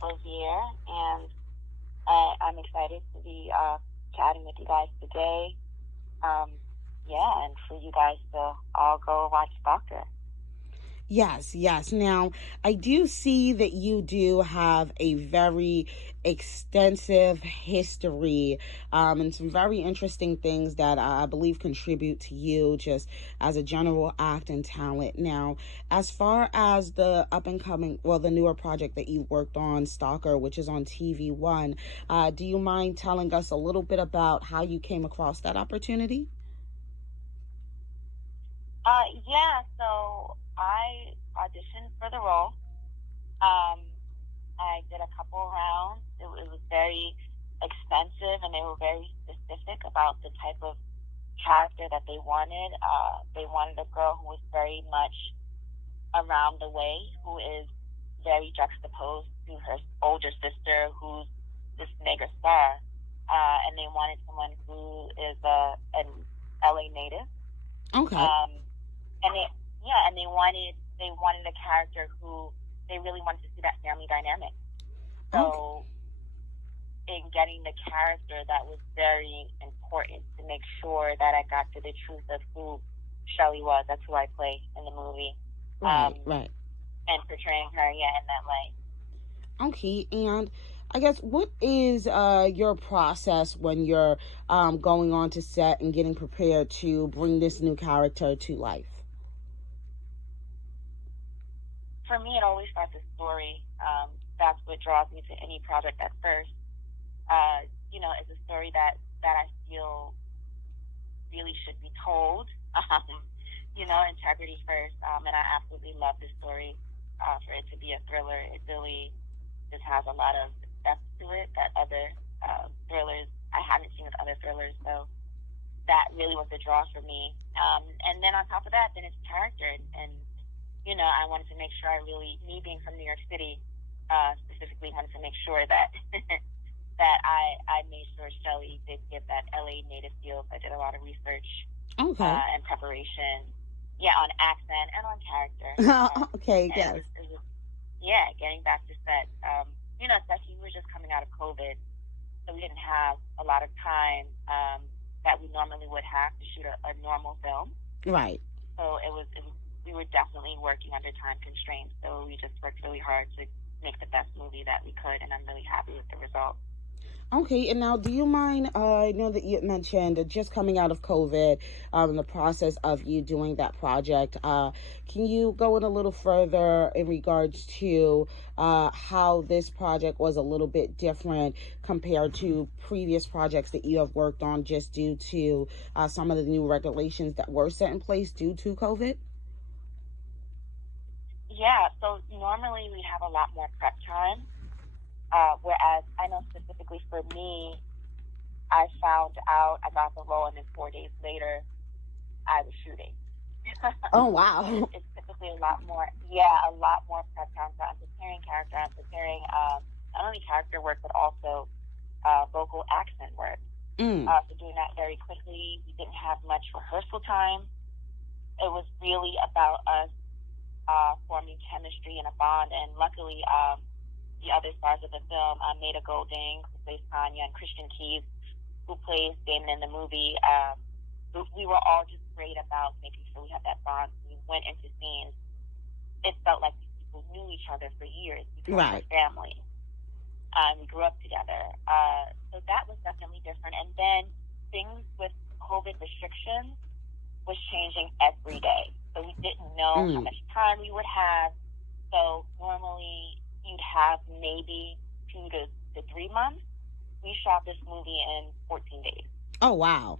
Bosier, and I'm excited to be chatting with you guys today. And for you guys to all go watch Stalker. Yes, yes. Now, I do see that you do have a very extensive history and some very interesting things that I believe contribute to you just as a general acting talent. Now, as far as the up and coming, well, the newer project that you worked on, Stalker, which is on TV1, do you mind telling us a little bit about how you came across that opportunity? So I auditioned for the role. I did a couple rounds. It was very expensive, and they were very specific about the type of character that they wanted. They wanted a girl who was very much around the way, who is very juxtaposed to her older sister, who's this mega star. And they wanted someone who is an LA native. Okay. And they wanted a character who they really wanted to see that family dynamic. So in getting the character, that was very important to make sure that I got to the truth of who Shelly was. That's who I play in the movie. Right. And portraying her, in that light. Okay, and I guess what is your process when you're going on to set and getting prepared to bring this new character to life? For me, it always starts a story. That's what draws me to any project at first. It's a story that I feel really should be told. Integrity first. And I absolutely love this story. For it to be a thriller, it really just has a lot of depth to it that other thrillers I haven't seen with other thrillers. So that really was the draw for me. And then on top of that, then it's character. And I wanted to make sure me being from New York City, specifically wanted to make sure that that I made sure Shelly did get that LA native feel. So I did a lot of research and preparation, on accent and on character. Yes. Getting back to set, especially we were just coming out of COVID, so we didn't have a lot of time that we normally would have to shoot a normal film. Right. So we were definitely working under time constraints, so we just worked really hard to make the best movie that we could, and I'm really happy with the result. Okay, and now do you mind, I know that you mentioned just coming out of COVID, the process of you doing that project, can you go in a little further in regards to how this project was a little bit different compared to previous projects that you have worked on just due to some of the new regulations that were set in place due to COVID? Yeah, so normally we have a lot more prep time, whereas I know specifically for me, I found out I got the role, and then 4 days later, I was shooting. Oh, wow. It's typically a lot more prep time. So I'm preparing character, I'm preparing not only character work, but also vocal accent work. So doing that very quickly. We didn't have much rehearsal time. It was really about us forming chemistry and a bond, and luckily the other stars of the film, Maida Golding, who plays Tanya, and Christian Keys, who plays Damon in the movie, we were all just great about making sure we had that bond. We went into scenes, it felt like people knew each other for years because we're family. We grew up together, so that was definitely different. And then things with COVID restrictions was changing every day. So we didn't know how much time we would have. So normally you'd have maybe 2 to 3 months. We shot this movie in 14 days. Oh, wow.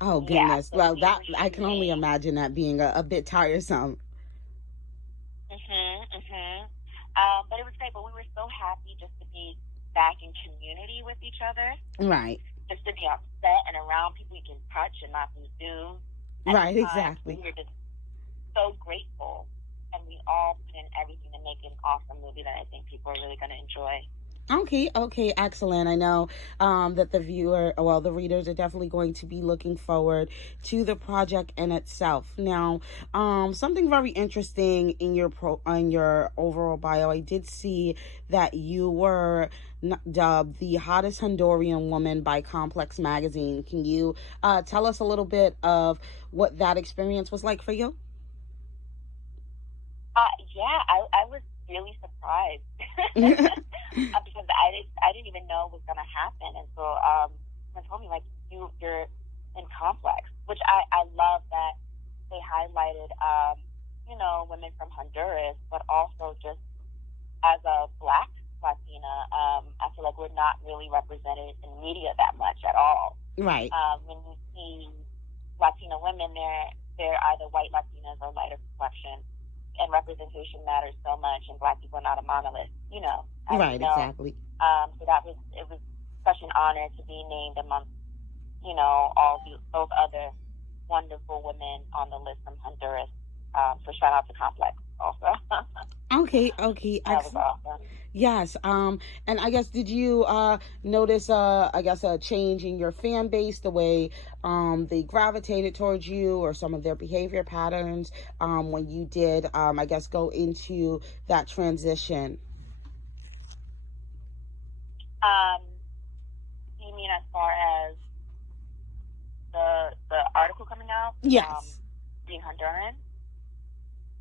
Oh, goodness. So well, that I can only imagine that being a bit tiresome. But it was great. But we were so happy just to be back in community with each other. Right. Just to be on set and around people you can touch and not through Zoom. Right, exactly. We were just so grateful, and we all put in everything to make an awesome movie that I think people are really going to enjoy. Okay, excellent. I know that the readers are definitely going to be looking forward to the project in itself. Now, something very interesting in your overall bio, I did see that you were dubbed the hottest Hondourian woman by Complex Magazine. Can you tell us a little bit of what that experience was like for you? Yeah, I was really surprised because I didn't even know it was gonna happen, and so someone told me like you're in Complex, which I love that they highlighted women from Honduras, but also just as a Black Latina, I feel like we're not really represented in media that much at all. Right. When you see Latina women, they're either white Latinas or lighter complexion, and representation matters so much, and Black people are not a monolith, Right, exactly. So it was such an honor to be named amongst, all those other wonderful women on the list from Honduras. So shout out to Complex also. Okay, That was awesome. Yes, and I guess did you notice a change in your fan base, the way they gravitated towards you, or some of their behavior patterns when you did go into that transition? You mean as far as the article coming out? Yes. Being Honduran?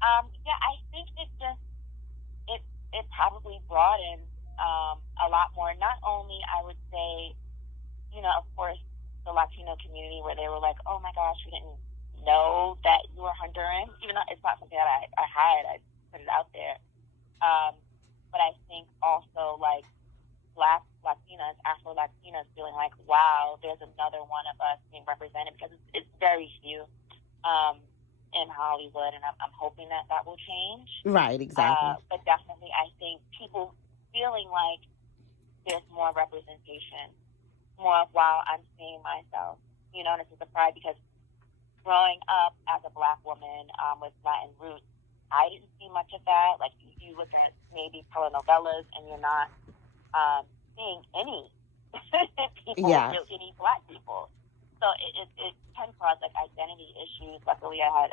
Yeah, I think it probably broadened a lot more. Not only, I would say, of course, the Latino community, where they were like, oh my gosh, we didn't know that you were Honduran, even though it's not something that I hide, I put it out there. But I think also like Black Latinas, Afro Latinas feeling like, wow, there's another one of us being represented, because it's very few in Hollywood, and I'm hoping that will change. Right, exactly. But definitely, I think people feeling like there's more representation, more of, wow, I'm seeing myself, and this is a pride, because growing up as a Black woman with Latin roots, I didn't see much of that. Like, you look at maybe telenovelas, and you're not seeing any people, any Black people. So it can cause like identity issues. Luckily, I had,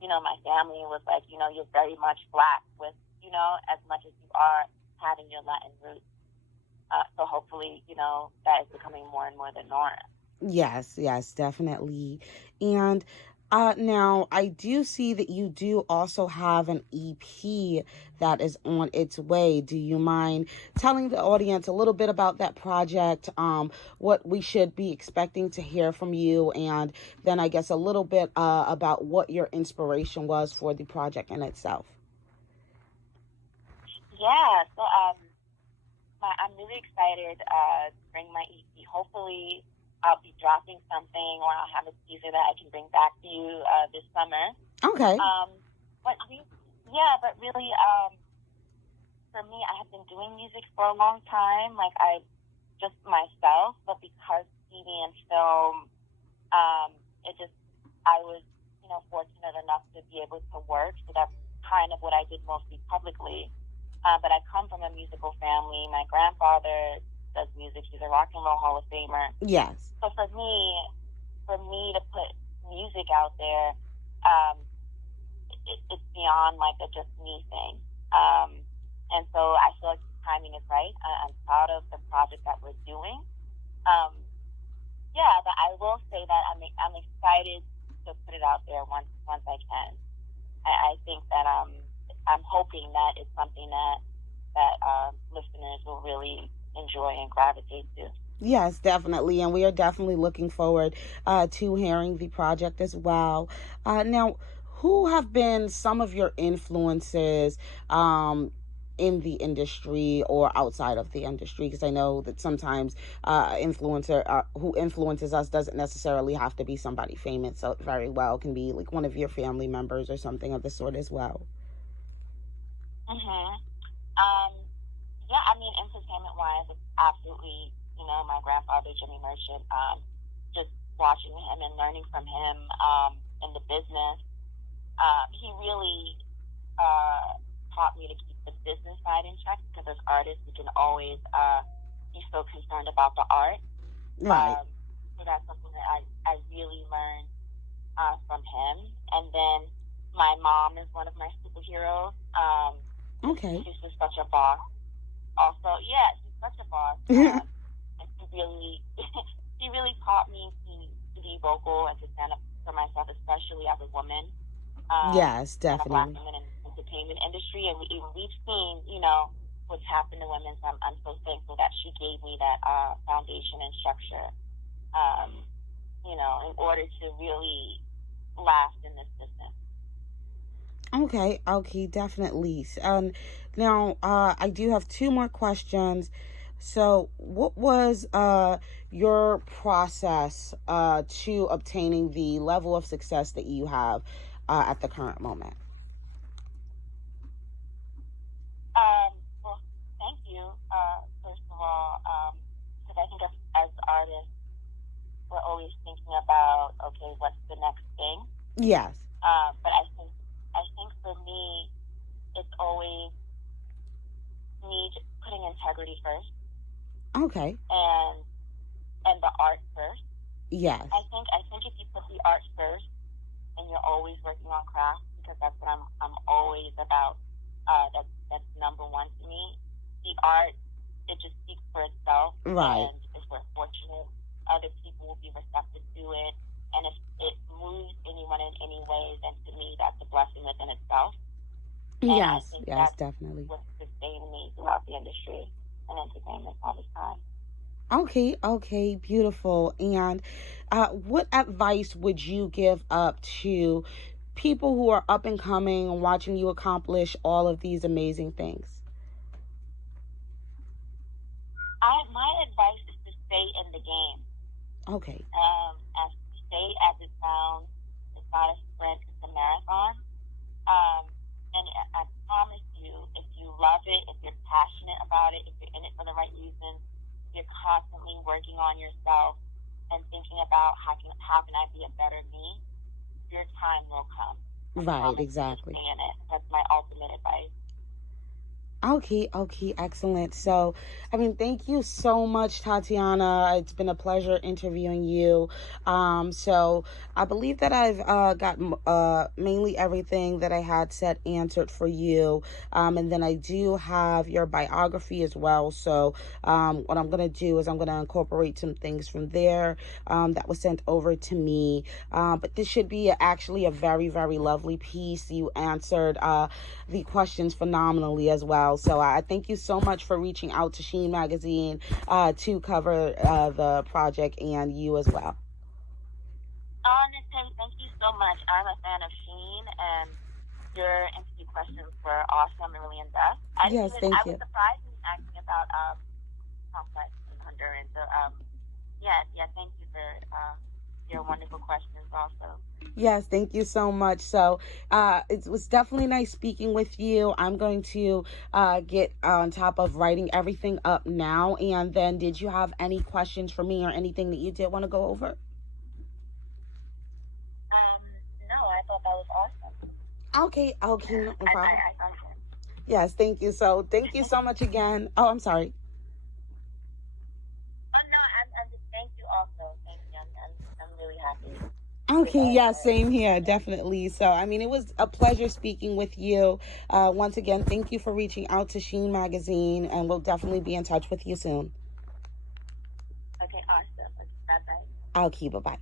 my family was like, you're very much Black with, as much as you are having your Latin roots. So hopefully, that is becoming more and more the norm. Yes, definitely. And now I do see that you do also have an EP that is on its way. Do you mind telling the audience a little bit about that project, what we should be expecting to hear from you, and then I guess a little bit about what your inspiration was for the project in itself? Yeah, so I'm really excited to bring my EP. Hopefully, I'll be dropping something, or I'll have a teaser that I can bring back to you this summer. Okay. But really, for me, I have been doing music for a long time. Like, I just myself, but because TV and film, I was, fortunate enough to be able to work. So that's kind of what I did mostly publicly. But I come from a musical family. My grandfather does music. He's a Rock and Roll Hall of Famer. Yes. So for me to put music out there, it's beyond like a just me thing. And so I feel like the timing is right. I'm proud of the project that we're doing. But I will say that I'm excited to put it out there once I can. I think that I'm hoping that it's something that listeners will really enjoy and gravitate to. Yes, definitely. And we are definitely looking forward to hearing the project as well. Now, who have been some of your influences in the industry or outside of the industry? Because I know that sometimes influencer who influences us doesn't necessarily have to be somebody famous. So very well can be like one of your family members or something of the sort as well. Yeah, I mean, entertainment-wise, it's absolutely, my grandfather, Jimmy Merchant, just watching him and learning from him in the business. He really taught me to keep the business side in check, because as artists, we can always be so concerned about the art. Right. So that's something that I really learned from him. And then my mom is one of my superheroes. Okay. She's just such a boss. Also, yeah, she's such a boss. And she really taught me to be vocal and to stand up for myself, especially as a woman. Yes, definitely. And a Black woman in the entertainment industry. And we've seen, what's happened to women. So I'm so thankful that she gave me that foundation and structure, in order to really last in this business. Okay, definitely. Now, I do have two more questions. So, what was your process to obtaining the level of success that you have at the current moment? Well, thank you, first of all, because I think as artists, we're always thinking about, okay, what's the next thing? Yes. But I think for me, it's always me putting integrity first. Okay. And the art first. Yes. I think if you put the art first, and you're always working on craft, because that's what I'm always about. That's number one to me. The art, it just speaks for itself. Right. And if we're fortunate, other people will be receptive to it. And if it moves anyone in any way, then to me, that's a blessing within itself. And yes, definitely. What sustained me throughout the industry and entertainment all this time. Okay, beautiful. And what advice would you give up to people who are up and coming and watching you accomplish all of these amazing things? My advice is to stay in the game. Okay. As stay as it sounds. It's not a sprint, it's a marathon. And I promise you, if you love it, if you're passionate about it, if you're in it for the right reasons, you're constantly working on yourself and thinking about how can I be a better me, your time will come. Right, exactly. Stay in it. That's my ultimate advice. Okay, excellent. So, thank you so much, Tatiana. It's been a pleasure interviewing you. So I believe that I've got mainly everything that I had said answered for you. And then I do have your biography as well. So what I'm going to do is I'm going to incorporate some things from there that was sent over to me. But this should be actually a very, very lovely piece. You answered the questions phenomenally as well. So I thank you so much for reaching out to Sheen Magazine to cover the project, and you as well. Honestly, thank you so much. I'm a fan of Sheen, and your interview questions were awesome and really in-depth. Thank you. I was surprised when you asked me about complex and Honduran. So, thank you for your wonderful questions also. Yes, thank you so much. So it was definitely nice speaking with you. I'm going to get on top of writing everything up now. And then did you have any questions for me or anything that you did want to go over? No, I thought that was awesome. Okay, no problem. I found it. Yes, thank you. So thank you so much again. Oh, I'm sorry. Oh, no, I'm just thank you also. Thank you. I'm really happy. Okay, yeah, same here, definitely. So, it was a pleasure speaking with you. Once again, thank you for reaching out to Sheen Magazine, and we'll definitely be in touch with you soon. Okay, awesome. Bye-bye. Okay, bye-bye.